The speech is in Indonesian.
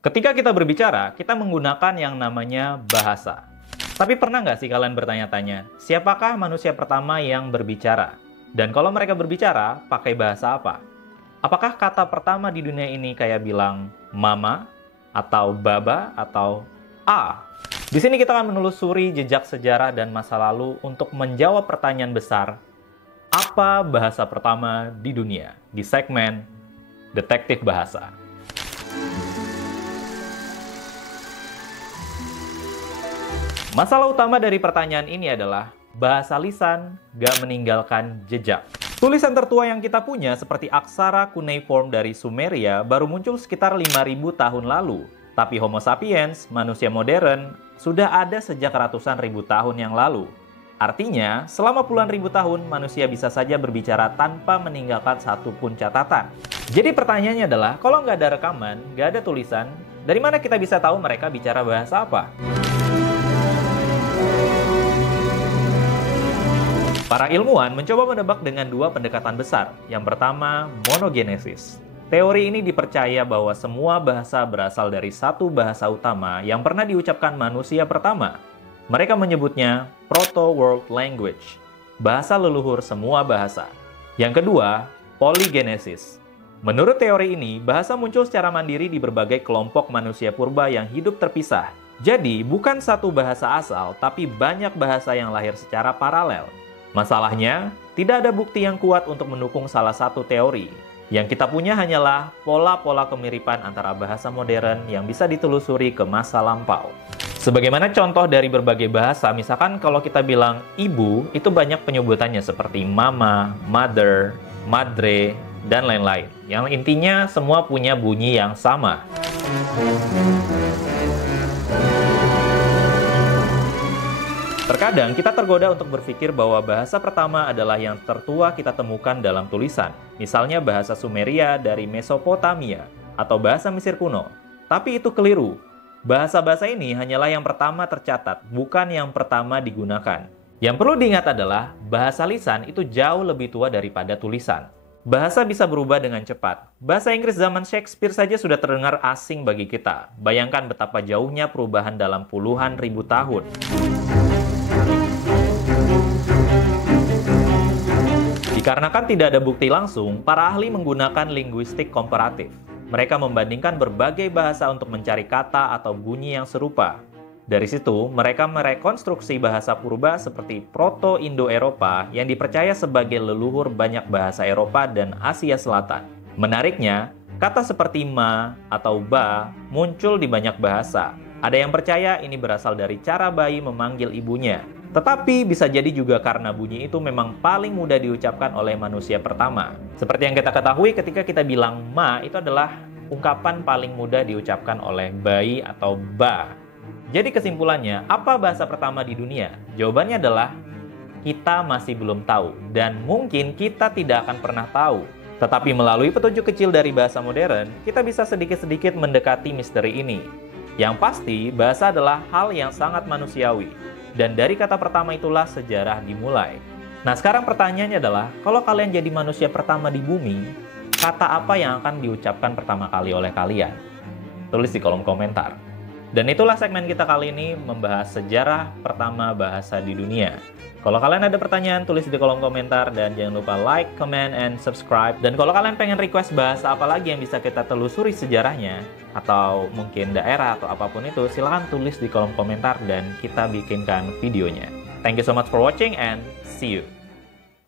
Ketika kita berbicara, kita menggunakan yang namanya bahasa. Tapi pernah nggak sih kalian bertanya-tanya, siapakah manusia pertama yang berbicara? Dan kalau mereka berbicara, pakai bahasa apa? Apakah kata pertama di dunia ini kayak bilang mama, atau baba, atau a? Di sini kita akan menelusuri jejak sejarah dan masa lalu untuk menjawab pertanyaan besar, apa bahasa pertama di dunia? Di segmen Detektif Bahasa. Masalah utama dari pertanyaan ini adalah bahasa lisan gak meninggalkan jejak. Tulisan tertua yang kita punya seperti aksara cuneiform dari Sumeria baru muncul sekitar 5.000 tahun lalu. Tapi Homo sapiens, manusia modern, sudah ada sejak ratusan ribu tahun yang lalu. Artinya, selama puluhan ribu tahun, manusia bisa saja berbicara tanpa meninggalkan satu pun catatan. Jadi pertanyaannya adalah, kalau nggak ada rekaman, nggak ada tulisan, dari mana kita bisa tahu mereka bicara bahasa apa? Para ilmuwan mencoba menebak dengan dua pendekatan besar. Yang pertama, monogenesis. Teori ini dipercaya bahwa semua bahasa berasal dari satu bahasa utama yang pernah diucapkan manusia pertama. Mereka menyebutnya Proto-World Language, bahasa leluhur semua bahasa. Yang kedua, polygenesis. Menurut teori ini, bahasa muncul secara mandiri di berbagai kelompok manusia purba yang hidup terpisah. Jadi, bukan satu bahasa asal, tapi banyak bahasa yang lahir secara paralel. Masalahnya, tidak ada bukti yang kuat untuk mendukung salah satu teori. Yang kita punya hanyalah pola-pola kemiripan antara bahasa modern yang bisa ditelusuri ke masa lampau. Sebagaimana contoh dari berbagai bahasa, misalkan kalau kita bilang ibu, itu banyak penyebutannya seperti mama, mother, madre, dan lain-lain. Yang intinya semua punya bunyi yang sama. Terkadang kita tergoda untuk berpikir bahwa bahasa pertama adalah yang tertua kita temukan dalam tulisan. Misalnya bahasa Sumeria dari Mesopotamia atau bahasa Mesir kuno. Tapi itu keliru. Bahasa-bahasa ini hanyalah yang pertama tercatat, bukan yang pertama digunakan. Yang perlu diingat adalah bahasa lisan itu jauh lebih tua daripada tulisan. Bahasa bisa berubah dengan cepat. Bahasa Inggris zaman Shakespeare saja sudah terdengar asing bagi kita. Bayangkan betapa jauhnya perubahan dalam puluhan ribu tahun. Dikarenakan tidak ada bukti langsung, para ahli menggunakan linguistik komparatif. Mereka membandingkan berbagai bahasa untuk mencari kata atau bunyi yang serupa. Dari situ, mereka merekonstruksi bahasa purba seperti Proto-Indo-Eropa yang dipercaya sebagai leluhur banyak bahasa Eropa dan Asia Selatan. Menariknya, kata seperti ma atau ba muncul di banyak bahasa. Ada yang percaya ini berasal dari cara bayi memanggil ibunya. Tetapi bisa jadi juga karena bunyi itu memang paling mudah diucapkan oleh manusia pertama. Seperti yang kita ketahui ketika kita bilang ma, itu adalah ungkapan paling mudah diucapkan oleh bayi atau ba. Jadi kesimpulannya, apa bahasa pertama di dunia? Jawabannya adalah kita masih belum tahu dan mungkin kita tidak akan pernah tahu. Tetapi melalui petunjuk kecil dari bahasa modern, kita bisa sedikit-sedikit mendekati misteri ini. Yang pasti, bahasa adalah hal yang sangat manusiawi. Dan dari kata pertama itulah sejarah dimulai. Nah, sekarang pertanyaannya adalah, kalau kalian jadi manusia pertama di bumi, kata apa yang akan diucapkan pertama kali oleh kalian? Tulis di kolom komentar. Dan itulah segmen kita kali ini membahas sejarah pertama bahasa di dunia. Kalau kalian ada pertanyaan, tulis di kolom komentar dan jangan lupa like, comment, and subscribe. Dan kalau kalian pengen request bahasa apa lagi yang bisa kita telusuri sejarahnya, atau mungkin daerah atau apapun itu, silahkan tulis di kolom komentar dan kita bikinkan videonya. Thank you so much for watching and see you.